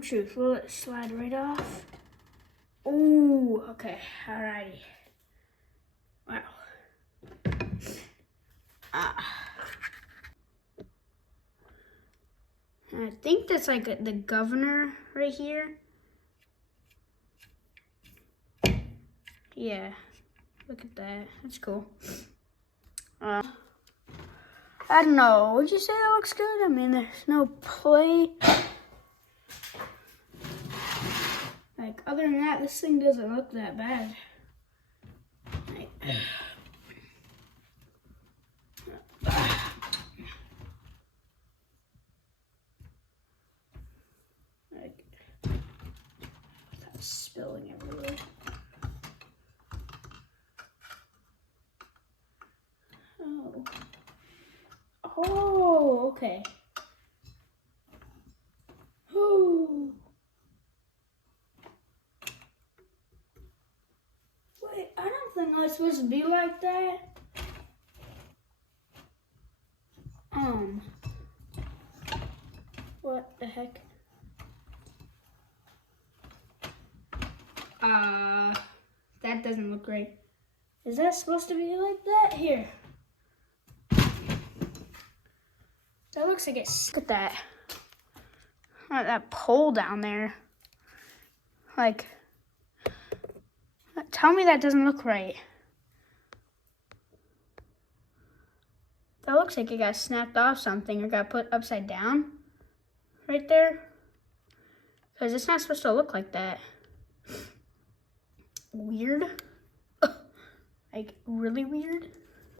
Truth. Will it slide right off? Oh, okay. Alrighty. Wow. I think that's like the governor right here. Yeah. Look at that. That's cool. I don't know. Would you say that looks good? I mean, there's no play. Like, other than that, this thing doesn't look that bad. Like, without spilling everywhere. Okay. Ooh. Wait, I don't think that's supposed to be like that. What the heck? That doesn't look right. Is that supposed to be like that? Here. That looks like it's, look at that. That pole down there. Like, tell me that doesn't look right. That looks like it got snapped off something or got put upside down right there. Because it's not supposed to look like that. Weird. Like, really weird.